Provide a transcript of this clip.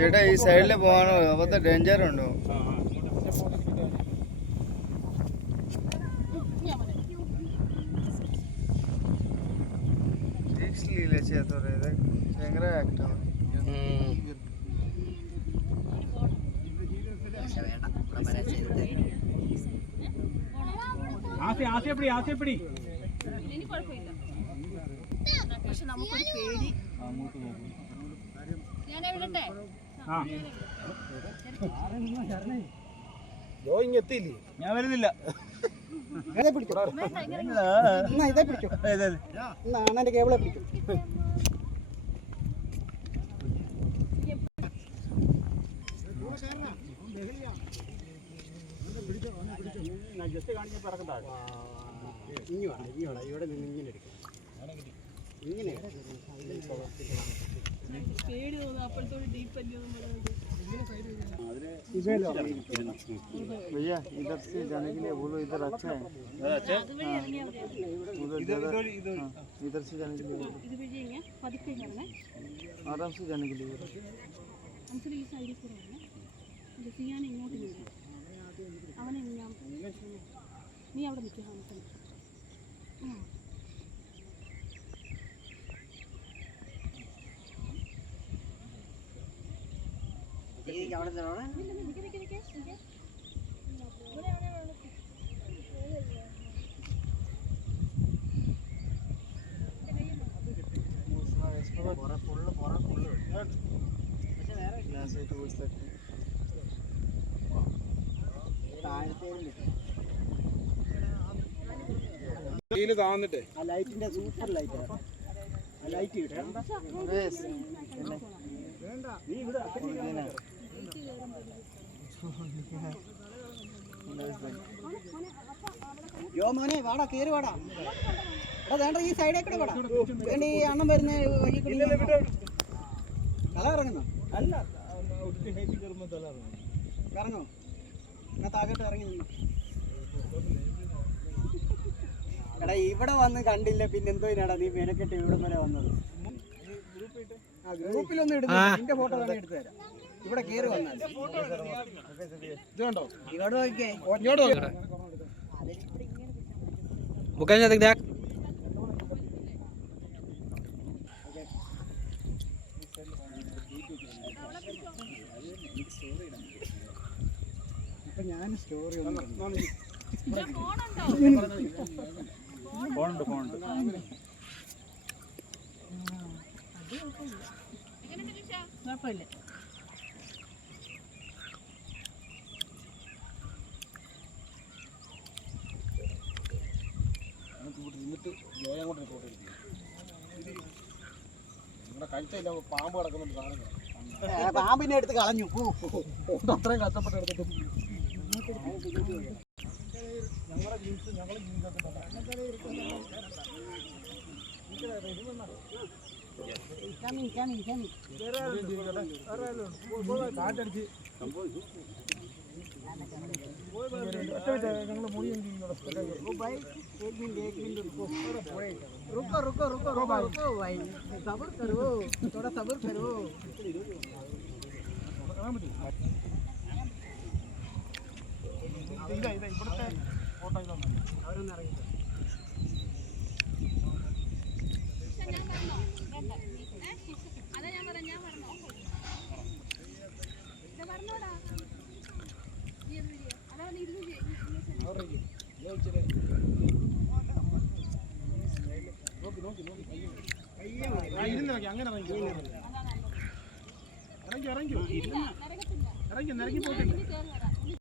ചേട്ടാ ഈ സൈഡിൽ പോകാനോ അപ്പത്തെ ഡേഞ്ചർ ഉണ്ടോ? ഭയങ്കര ആക്റ്റാണ്. പക്ഷെ നമുക്കൊരു പേടി. എത്തിയില്ലേ? ഞാൻ വരുന്നില്ല. ഇതേ പിടിച്ചോ, അണ്ണന്റെ കേബിളെ പിടിക്കും. ഇവിടെ നിന്ന് ഇങ്ങനെ എടുക്കും. ഇങ്ങനെ പേടി തോന്നുന്നു. അപ്പോഴത്തോട് ഡീപ്പ് അല്ലയോ भैया इधर से जाने के लिए बोलो, इधर अच्छा है। इधर से जाने के लिए आराम से जाने के लिए നീ അവിടെ നിൽക്കുക. ആ ലൈറ്റിന്റെ സൂപ്പർ ലൈറ്റ്. ലൈറ്റ് കിട്ടും. യോ മോനെ വാടാ, കേറി വാടാ. വേണ്ട ഈ സൈഡേക്കൂടെ വാടാ. വേണ്ട ഈ അണ്ണം വരുന്ന വഴി തല ഇറങ്ങുന്നു. അല്ല ഇറങ്ങോ? എന്നാ താഴോട്ട് ഇറങ്ങി നിന്നു. എടാ ഇവിടെ വന്ന് കണ്ടില്ല പിന്നെന്തോ ഇനാടാ നീ മെനക്കെട്ട് ഇവിടെ വരെ വന്നത്. ഗ്രൂപ്പിലൊന്നും ഇടുന്നു. നിന്റെ ഫോട്ടോ തന്നെ എടുത്തു തരാം. ഇവിടെ കേറി വന്നാൽ ഇങ്ങോട്ട് നോക്കിയേ. ഇപ്പൊ ഞാൻ സ്റ്റോറി ഫോണുണ്ട്. കുഴപ്പമില്ല. പാമ്പ് കിടക്കുന്നുണ്ട്. പാമ്പിനെ എടുത്ത് കളഞ്ഞു. അത്രയും കഷ്ടപ്പെട്ട് എടുത്തിട്ട് ഞങ്ങളുടെ ജീൻസ് കാറ്റടിച്ച് ഞങ്ങൾ മുടി रुको रुको रुको रुको रुको भाई, सब्र करो, थोड़ा सब्र करो. ഇവിടുത്തെ ഫോട്ടോ ഇതാണ്. അവരൊന്നും ഇറങ്ങി അങ്ങനെ ഇറങ്ങി പോയിട്ടുണ്ട്.